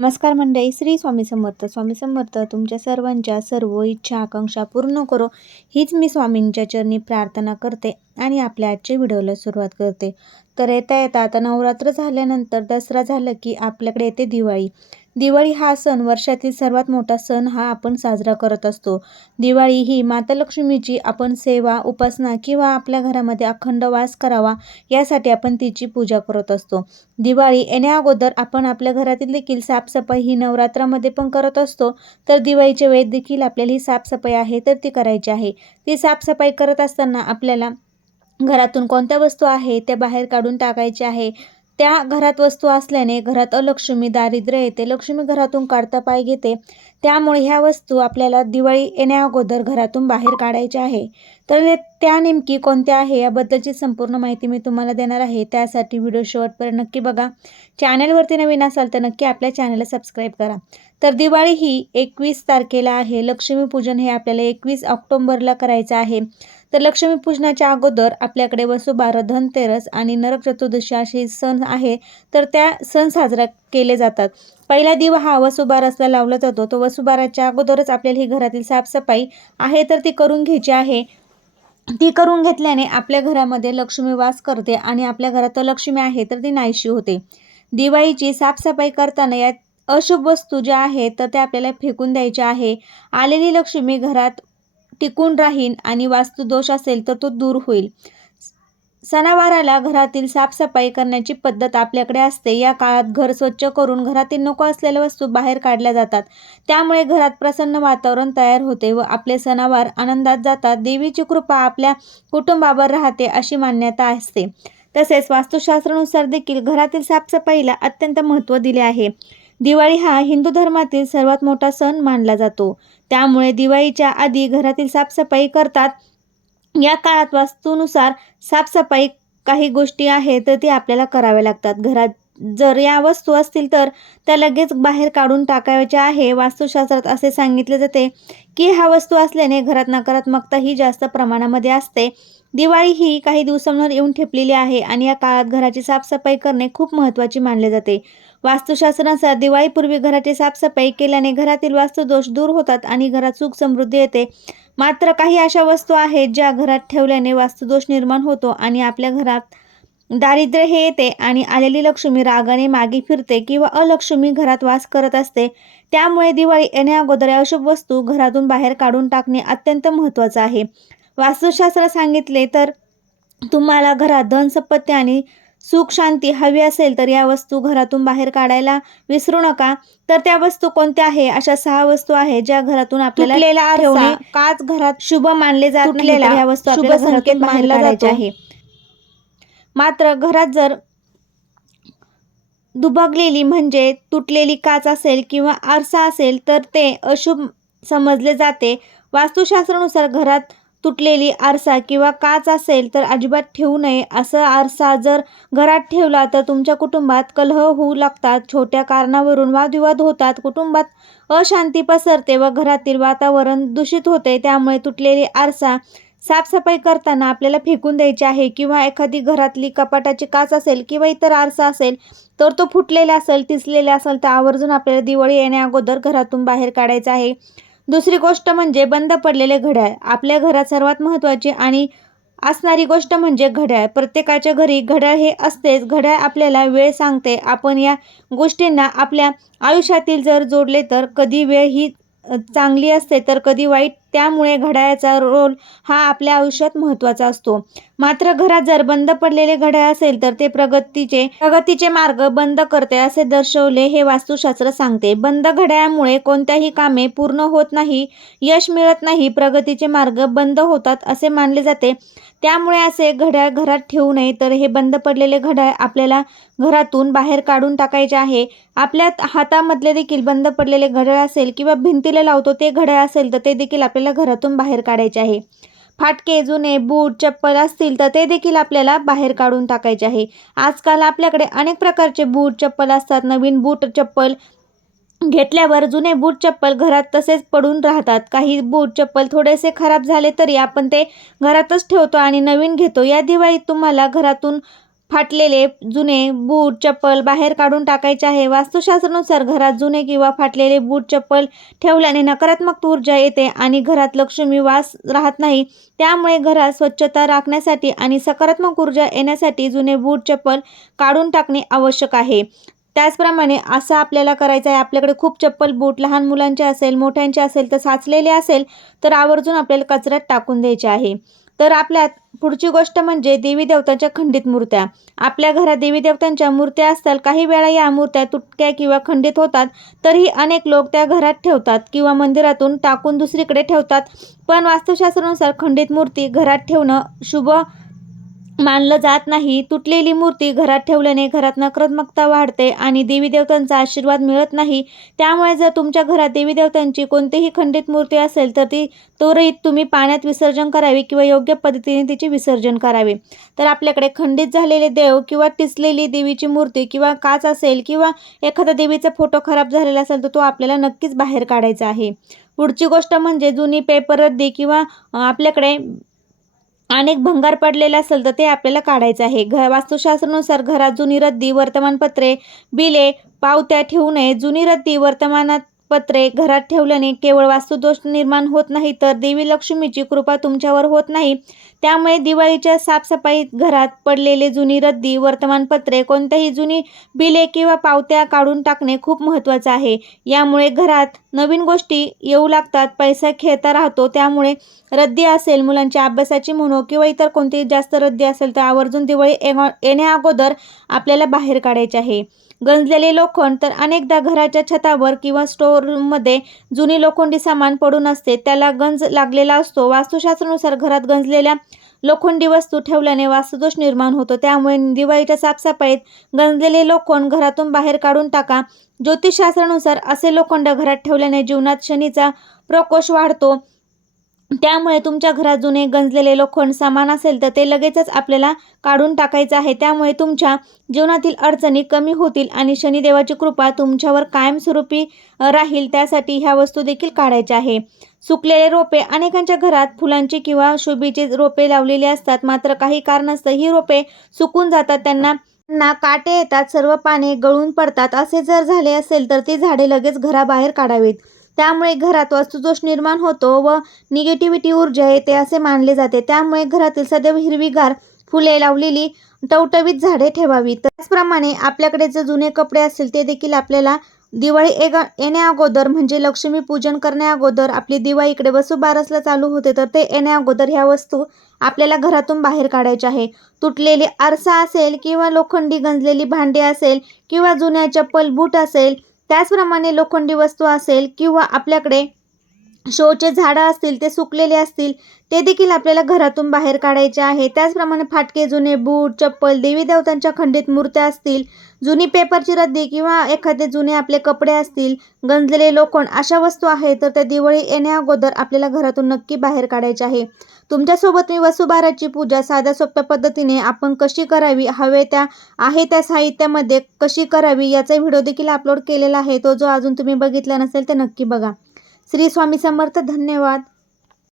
नमस्कार मंडळी श्री स्वामी समर्थ. स्वामी समर्थ तुमच्या सर्वांच्या सर्व इच्छा आकांक्षा पूर्ण करो. हीच मी स्वामींच्या चरणी प्रार्थना करते आणि आपल्या आजच्या व्हिडिओला सुरुवात करते. तर येता येता आता नवरात्र झाल्यानंतर दसरा झालं की आपल्याकडे येते दिवाळी. दिवाळी हा सण वर्षातील सर्वात मोठा सण हा आपण साजरा करत असतो. दिवाळी ही माता लक्ष्मीची आपण सेवा उपासना किंवा आपल्या घरामध्ये अखंड वास करावा यासाठी आपण तिची पूजा करत असतो. दिवाळी येण्या अगोदर आपण आपल्या घरातील देखील साफसफाई ही नवरात्रामध्ये पण करत असतो. तर दिवाळीच्या वेळेत देखील आपल्याला ही साफसफाई आहे तर ती करायची आहे. ती साफसफाई करत असताना आपल्याला घरातून कोणत्या वस्तू आहे त्या बाहेर काढून टाकायच्या आहे. त्या घरात वस्तू असल्याने घरात अलक्ष्मी दारिद्र्य येते. लक्ष्मी घरातून काढता पाय घेते. त्यामुळे ह्या वस्तू आपल्याला दिवाळी येण्याअगोदर घरातून बाहेर काढायच्या आहे. तर त्या नेमकी कोणत्या आहे याबद्दलची संपूर्ण माहिती मी तुम्हाला देणार आहे. त्यासाठी व्हिडिओ शेवटपर्यंत नक्की बघा. चॅनलवरती नवीन असाल तर नक्की आपल्या चॅनलला सबस्क्राईब करा. तर दिवाळी ही एकवीस तारखेला आहे. लक्ष्मीपूजन हे आपल्याला एकवीस ऑक्टोंबरला करायचं आहे. तर लक्ष्मीपूजनाच्या अगोदर आपल्याकडे वसुबार धनतेरस आणि नरक चतुर्दशी असे सण आहे. तर त्या सण साजरा केले जातात. पहिला दिवा हा वसुबारसला लावला जातो. तो वसुबाराच्या अगोदरच आपल्याला ही घरातील साफसफाई आहे तर ती करून घ्यायची आहे. ती करून घेतल्याने आपल्या घरामध्ये लक्ष्मी वास करते आणि आपल्या घरात लक्ष्मी आहे तर ती नाहीशी होते. दिवाळीची साफसफाई करताना यात अशुभ वस्तू ज्या आहेत तर त्या आपल्याला फेकून द्यायच्या आहे. आलेली लक्ष्मी घरात टिकून राहीन आणि वास्तुदोष असेल तर तो दूर होईल. सणावाराला घरातील साफसफाई करण्याची पद्धत आपल्याकडे असते. या काळात घर स्वच्छ करून घरातील नको असलेल्या वस्तू बाहेर काढल्या जातात. त्यामुळे घरात प्रसन्न वातावरण तयार होते व आपले सणावार आनंदात जातात. देवीची कृपा आपल्या कुटुंबावर राहते अशी मान्यता असते. तसेच वास्तुशास्त्रानुसार देखील घरातील साफसफाईला अत्यंत महत्त्व दिले आहे. दिवाळी हा हिंदू धर्मातील सर्वात मोठा सण मानला जातो. त्यामुळे दिवाळीच्या आधी घरातील साफसफाई करतात. या काळात वास्तूनुसार साफसफाई काही गोष्टी आहेत तर ते आपल्याला कराव्या लागतात. घरात जर या वस्तू असतील तर त्या लगेच बाहेर काढून टाकायच्या आहे. वास्तुशास्त्रात असे सांगितले जाते की ह्या वस्तू असल्याने घरात नकारात्मकता ही जास्त प्रमाणामध्ये असते. दिवाळी ही काही दिवसांवर येऊन ठेपलेली आहे आणि या काळात घराची साफसफाई करणे खूप महत्त्वाची मानले जाते. वास्तुशास्त्रानुसार दिवाळीपूर्वी घराची साफसफाई केल्याने घरातील वास्तुदोष दूर होतात आणि घरात सुख समृद्धी येते. मात्र काही अशा वस्तू आहेत ज्या घरात ठेवल्याने वास्तुदोष निर्माण होतो आणि आपल्या घरात दारिद्र्य हे येते आणि आलेली लक्ष्मी रागाने मागे फिरते किंवा अलक्ष्मी घरात वास करत असते. त्यामुळे दिवाळी येण्या अगोदर अशुभ वस्तू घरातून बाहेर काढून टाकणे अत्यंत महत्त्वाचं आहे. वास्तुशास्त्र सांगितले तर तुम्हाला घरात धनसंपत्ती आणि सुख शांती हवी असेल तर या वस्तू घरातून बाहेर काढायला विसरू नका. तर त्या वस्तू कोणत्या आहे? अशा सहा वस्तू आहेत ज्या घरातून आपल्याला काच घरात शुभ मानले जात नाही तर ह्या वस्तू शुभ संकेत मानला. आहे. मात्र घरात जर दुबगलेली म्हणजे तुटलेली काच असेल किंवा आरसा असेल तर ते अशुभ समजले जाते. वास्तुशास्त्रानुसार घरात तुटलेली आरसा किंवा काच असेल तर अजिबात ठेवू नये. असं आरसा जर घरात ठेवला तर तुमच्या कुटुंबात कलह होऊ लागतात. छोट्या कारणावरून वादविवाद होतात. कुटुंबात अशांती पसरते व घरातील वातावरण दूषित होते. त्यामुळे तुटलेली आरसा साफसफाई करताना आपल्याला फेकून द्यायची आहे किंवा एखादी घरातली कपाटाची काच असेल किंवा इतर आरसा असेल तर तो फुटलेला असेल तिसलेला असेल तर आवर्जून आपल्याला दिवाळी येण्या अगोदर घरातून बाहेर काढायचा आहे. दुसरी गोष्ट म्हणजे बंद पडलेले घड्याळ. आपल्या घरात सर्वात महत्त्वाची आणि असणारी गोष्ट म्हणजे घड्याळ. प्रत्येकाच्या घरी घड्याळ हे असतेच. घड्याळ आपल्याला वेळ सांगते. आपण या गोष्टींना आपल्या आयुष्यातील जर जोडले तर कधी वेळ ही चांगली असते तर कधी वाईट त्यामुळे घड्याळाचा रोल हा आपल्या आयुष्यात महत्त्वाचा असतो. मात्र घरात जर बंद पडलेले घड्याळ असेल तर ते प्रगतीचे प्रगतीचे मार्ग बंद करते असे दर्शवले हे वास्तुशास्त्र सांगते. बंद घड्याळामुळे कोणत्याही कामे पूर्ण होत नाही यश मिळत नाही प्रगतीचे मार्ग बंद होतात असे मानले जाते. त्यामुळे असे घड्याळ घरात ठेवू नये तर हे बंद पडलेले घड्याळ आपल्याला घरातून बाहेर काढून टाकायचे आहे. आपल्या हातामधले देखील बंद पडलेले घड्याळ असेल किंवा भिंतीला लावतो ते घड्याळ असेल तर ते देखील आपल्याला घरातून बाहेर काढायचे आहे. फाटके जुने बूट चप्पल असतील तर ते देखील आपल्याला बाहेर काढून टाकायचे आहे. आजकाल आपल्याकडे अनेक प्रकारचे बूट चप्पल असतात. नवीन बूट चप्पल घेतल्यावर जुने बूट चप्पल घरात तसेच पडून राहतात. काही बूट चप्पल थोडेसे खराब झाले तरी आपण ते घरातच ठेवतो आणि नवीन घेतो. या दिवाळीत तुम्हाला घरातून फाटलेले जुने बूट चप्पल बाहेर काढून टाकायचे आहे. वास्तुशास्त्रानुसार घरात जुने किंवा फाटलेले बूट चप्पल ठेवल्याने नकारात्मक ऊर्जा येते आणि घरात लक्ष्मी वास राहत नाही. त्यामुळे घरात स्वच्छता राखण्यासाठी आणि सकारात्मक ऊर्जा येण्यासाठी जुने बूट चप्पल काढून टाकणे आवश्यक आहे. त्याचप्रमाणे असं आपल्याला करायचं आहे आपल्याकडे खूप चप्पल बूट लहान मुलांचे असेल मोठ्यांचे असेल तर साचलेले असेल तर आवर्जून आपल्याला कचऱ्यात टाकून द्यायचे आहे. तर आपल्यात पुढची गोष्ट म्हणजे देवी देवतांच्या खंडित मूर्त्या. आपल्या घरात देवी देवतांच्या मूर्त्या असतात. काही वेळा या मूर्त्या तुटक्या किंवा खंडित होतात तरीही अनेक लोक त्या घरात ठेवतात किंवा मंदिरातून टाकून दुसरीकडे ठेवतात. पण वास्तुशास्त्रानुसार खंडित मूर्ती घरात ठेवणं शुभ मानलं जात नाही. तुटलेली मूर्ती घरात ठेवल्याने घरात नकारात्मकता वाढते आणि देवी देवतांचा आशीर्वाद मिळत नाही. त्यामुळे जर तुमच्या घरात देवी देवतांची कोणतीही खंडित मूर्ती असेल तर ती त्वरित तुम्ही पाण्यात विसर्जन करावी किंवा योग्य पद्धतीने तिचे विसर्जन करावे. तर आपल्याकडे खंडित झालेले देव किंवा टिचलेली देवीची मूर्ती किंवा काच असेल किंवा एखादा देवीचा फोटो खराब झालेला असेल तर तो आपल्याला नक्कीच बाहेर काढायचा आहे. पुढची गोष्ट म्हणजे जुनी पेपर रद्दी किंवा आपल्याकडे अनेक भंगार पडलेला असेल तर ते आपल्याला काढायचं आहे. घ वास्तुशास्त्रानुसार घरात जुनी रद्दी वर्तमानपत्रे बिले पावत्या ठेवू नये. जुनी रद्दी वर्तमानात पत्रे घरात ठेवल्याने केवळ वास्तुदोष निर्माण होत नाही तर देवी लक्ष्मीची कृपा तुमच्यावर होत नाही. त्यामुळे दिवाळीच्या साफसफाईत घरात पडलेले जुनी रद्दी वर्तमानपत्रे कोणत्याही जुनी बिले किंवा पावत्या काढून टाकणे खूप महत्त्वाचं आहे. यामुळे घरात नवीन गोष्टी येऊ लागतात पैसा खेळता राहतो त्यामुळे रद्दी असेल मुलांच्या अभ्यासाची म्हणू किंवा इतर कोणतीही जास्त रद्दी असेल तर आवर्जून दिवाळी येण्या अगोदर आपल्याला बाहेर काढायचे आहे. गंजलेले लोखंड तर अनेकदा घराच्या छतावर किंवा स्टोअर रूममध्ये जुनी लोखंडी सामान पडून असते त्याला गंज लागलेला असतो. वास्तुशास्त्रानुसार घरात गंजलेल्या लोखंडी वस्तू ठेवल्याने वास्तुदोष निर्माण होतो. त्यामुळे दिवाळीच्या साफसफाईत गंजलेले लोखंड घरातून बाहेर काढून टाका. ज्योतिषशास्त्रानुसार असे लोखंड घरात ठेवल्याने जीवनात शनीचा प्रकोष वाढतो. त्यामुळे तुमच्या घरात जुने गंजलेले लोखंड सामान असेल तर ते लगेचच आपल्याला काढून टाकायचं आहे. त्यामुळे तुमच्या जीवनातील अडचणी कमी होतील आणि शनिदेवाची कृपा तुमच्यावर कायमस्वरूपी राहील. त्यासाठी ह्या वस्तू देखील काढायच्या आहे. सुकलेले रोपे अनेकांच्या घरात फुलांची किंवा शोभेची रोपे लावलेली असतात. मात्र काही कारणास्तव ही रोपे सुकून जातात. त्यांना ना काटे येतात. सर्व पाने गळून पडतात. असे जर झाले असेल तर ती झाडे लगेच घराबाहेर काढावीत. त्यामुळे घरात वास्तुदोष निर्माण होतो व निगेटिव्हिटी ऊर्जा येते असे मानले जाते. त्यामुळे घरातील सदैव हिरवीगार फुले लावलेली टवटवीत झाडे ठेवावी त्याचप्रमाणे आपल्याकडे जे जुने कपडे असतील ते देखील आपल्याला दिवाळी एगा येण्या अगोदर म्हणजे लक्ष्मी पूजन करण्या अगोदर आपली दिवाळी इकडे वसुबारसला चालू होते तर ते येण्या अगोदर ह्या वस्तू आपल्याला घरातून बाहेर काढायच्या आहे. तुटलेली आरसा असेल किंवा लोखंडी गंजलेली भांडी असेल किंवा जुन्या चप्पल बूट असेल त्याचप्रमाणे लोखंडी वस्तू असेल किंवा आपल्याकडे शोचे झाडं असतील ते सुकलेले असतील ते देखील आपल्याला घरातून बाहेर काढायचे आहे. त्याचप्रमाणे फाटके जुने बूट चप्पल देवी देवतांच्या खंडित मूर्त्या असतील जुनी पेपरची रद्दी किंवा एखादे जुने आपले कपडे असतील गंजलेले लोखंड अशा वस्तू आहेत तर त्या दिवाळी येण्या अगोदर आपल्याला घरातून नक्की बाहेर काढायचे आहे. तुमच्यासोबत मी वसुबाराची पूजा साध्या सोप्या पद्धतीने आपण कशी करावी हवे त्या आहे त्या साहित्यामध्ये कशी करावी याचा व्हिडिओ देखील अपलोड केलेला आहे तो जो अजून तुम्ही बघितला नसेल तर नक्की बघा. श्री स्वामी समर्थ धन्यवाद.